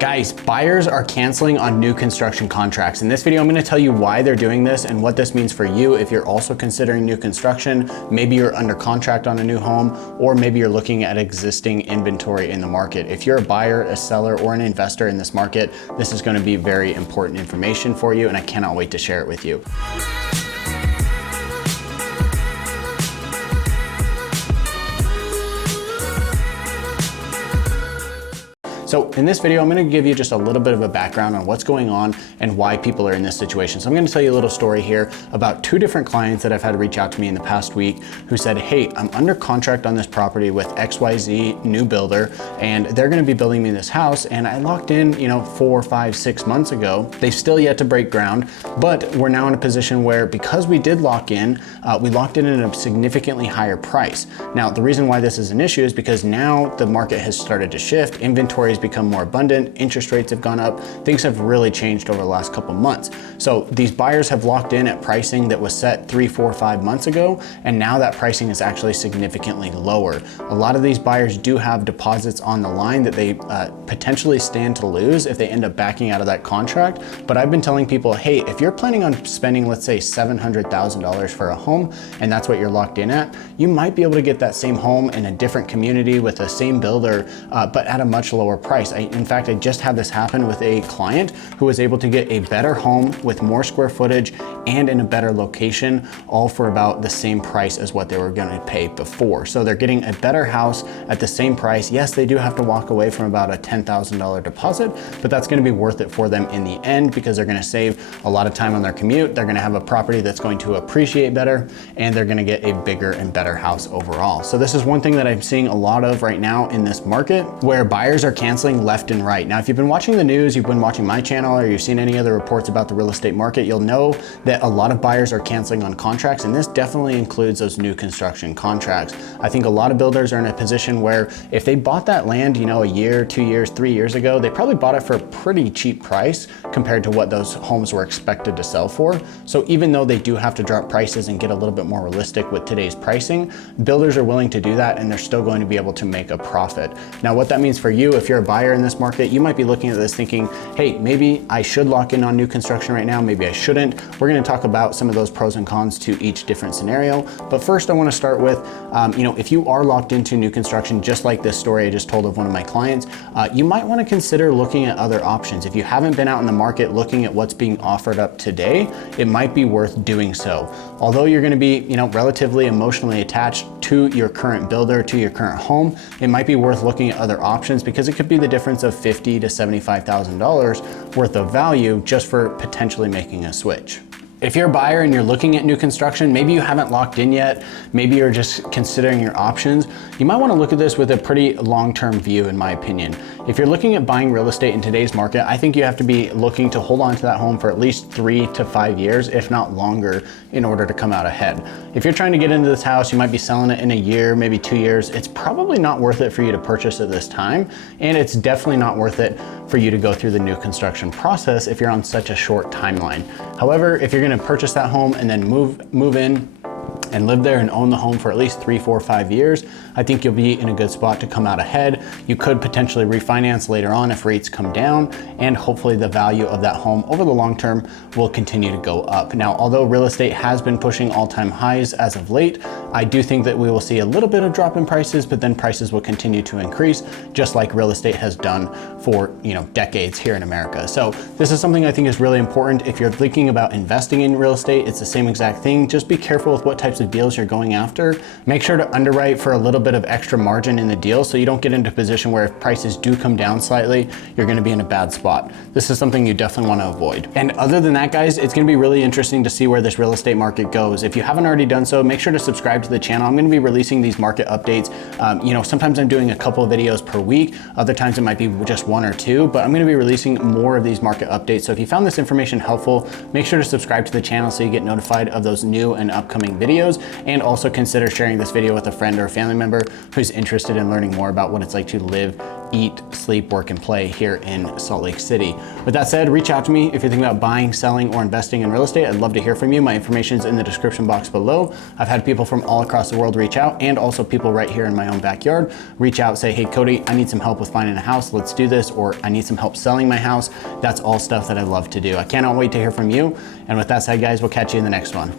Guys, buyers are canceling on new construction contracts. In this video, I'm gonna tell you why they're doing this and what this means for you if you're also considering new construction. Maybe you're under contract on a new home, or maybe you're looking at existing inventory in the market. If you're a buyer, a seller, or an investor in this market, this is gonna be very important information for you, and I cannot wait to share it with you. So in this video, I'm gonna give you just a little bit of a background on what's going on and why people are in this situation. So I'm gonna tell you a little story here about two different clients that I've had reach out to me in the past week who said, hey, I'm under contract on this property with XYZ new builder, and they're gonna be building me this house, and I locked in, 4, 5, 6 months ago. They've still yet to break ground, but we're now in a position where, because we did lock in, we locked in at a significantly higher price. Now, the reason why this is an issue is because now the market has started to shift, inventory has become more abundant, interest rates have gone up, things have really changed over the last couple months. So these buyers have locked in at pricing that was set 3, 4, 5 months ago, and now that pricing is actually significantly lower. A lot of these buyers do have deposits on the line that they potentially stand to lose if they end up backing out of that contract. But I've been telling people, hey, if you're planning on spending, let's say $700,000 for a home, and that's what you're locked in at, you might be able to get that same home in a different community with the same builder, but at a much lower price. In fact, I just had this happen with a client who was able to get a better home with more square footage and in a better location, all for about the same price as what they were gonna pay before. So they're getting a better house at the same price. Yes, they do have to walk away from about a $10,000 deposit, but that's gonna be worth it for them in the end because they're gonna save a lot of time on their commute. They're gonna have a property that's going to appreciate better, and they're gonna get a bigger and better house overall. So this is one thing that I'm seeing a lot of right now in this market, where buyers are canceling left and right. Now, if you've been watching the news, you've been watching my channel, or you've seen any other reports about the real estate market, you'll know that a lot of buyers are canceling on contracts, and this definitely includes those new construction contracts. I think a lot of builders are in a position where if they bought that land, a year, 2 years, 3 years ago, they probably bought it for a pretty cheap price compared to what those homes were expected to sell for. So even though they do have to drop prices and get a little bit more realistic with today's pricing, builders are willing to do that, and they're still going to be able to make a profit. Now, what that means for you, if you're a buyer in this market, you might be looking at this thinking, hey, maybe I should lock in on new construction right now, maybe I shouldn't. We're gonna talk about some of those pros and cons to each different scenario. But first I wanna start with, if you are locked into new construction, just like this story I just told of one of my clients, you might wanna consider looking at other options. If you haven't been out in the market looking at what's being offered up today, it might be worth doing so. Although you're gonna be, relatively emotionally attached to your current builder, to your current home, it might be worth looking at other options because it could be the difference of $50,000 to $75,000 worth of value just for potentially making a switch. If you're a buyer and you're looking at new construction, maybe you haven't locked in yet, maybe you're just considering your options, you might want to look at this with a pretty long-term view, in my opinion. If you're looking at buying real estate in today's market, I think you have to be looking to hold on to that home for at least 3 to 5 years, if not longer, in order to come out ahead. If you're trying to get into this house, you might be selling it in a year, maybe 2 years. It's probably not worth it for you to purchase at this time, and it's definitely not worth it for you to go through the new construction process if you're on such a short timeline. However, if you're going to purchase that home and then move in and live there and own the home for at least 3, 4, 5 years, I think you'll be in a good spot to come out ahead. You could potentially refinance later on if rates come down, and hopefully the value of that home over the long term will continue to go up. Now, although real estate has been pushing all-time highs as of late, I do think that we will see a little bit of drop in prices, but then prices will continue to increase, just like real estate has done for decades here in America. So this is something I think is really important. If you're thinking about investing in real estate, it's the same exact thing. Just be careful with what types of deals you're going after. Make sure to underwrite for a little bit of extra margin in the deal so you don't get into a position where if prices do come down slightly, you're gonna be in a bad spot. This is something you definitely wanna avoid. And other than that, guys, it's gonna be really interesting to see where this real estate market goes. If you haven't already done so, make sure to subscribe to the channel. I'm gonna be releasing these market updates. Sometimes I'm doing a couple of videos per week. Other times it might be just 1 or 2, but I'm gonna be releasing more of these market updates. So if you found this information helpful, make sure to subscribe to the channel so you get notified of those new and upcoming videos. videos, and also consider sharing this video with a friend or a family member who's interested in learning more about what it's like to live, eat, sleep, work, and play here in Salt Lake City. With that said, reach out to me if you're thinking about buying, selling, or investing in real estate. I'd love to hear from you. My information is in the description box below. I've had people from all across the world reach out, and also people right here in my own backyard reach out, say, hey Cody, I need some help with finding a house, let's do this, or I need some help selling my house. That's all stuff that I love to do. I cannot wait to hear from you. And with that said, guys, we'll catch you in the next one.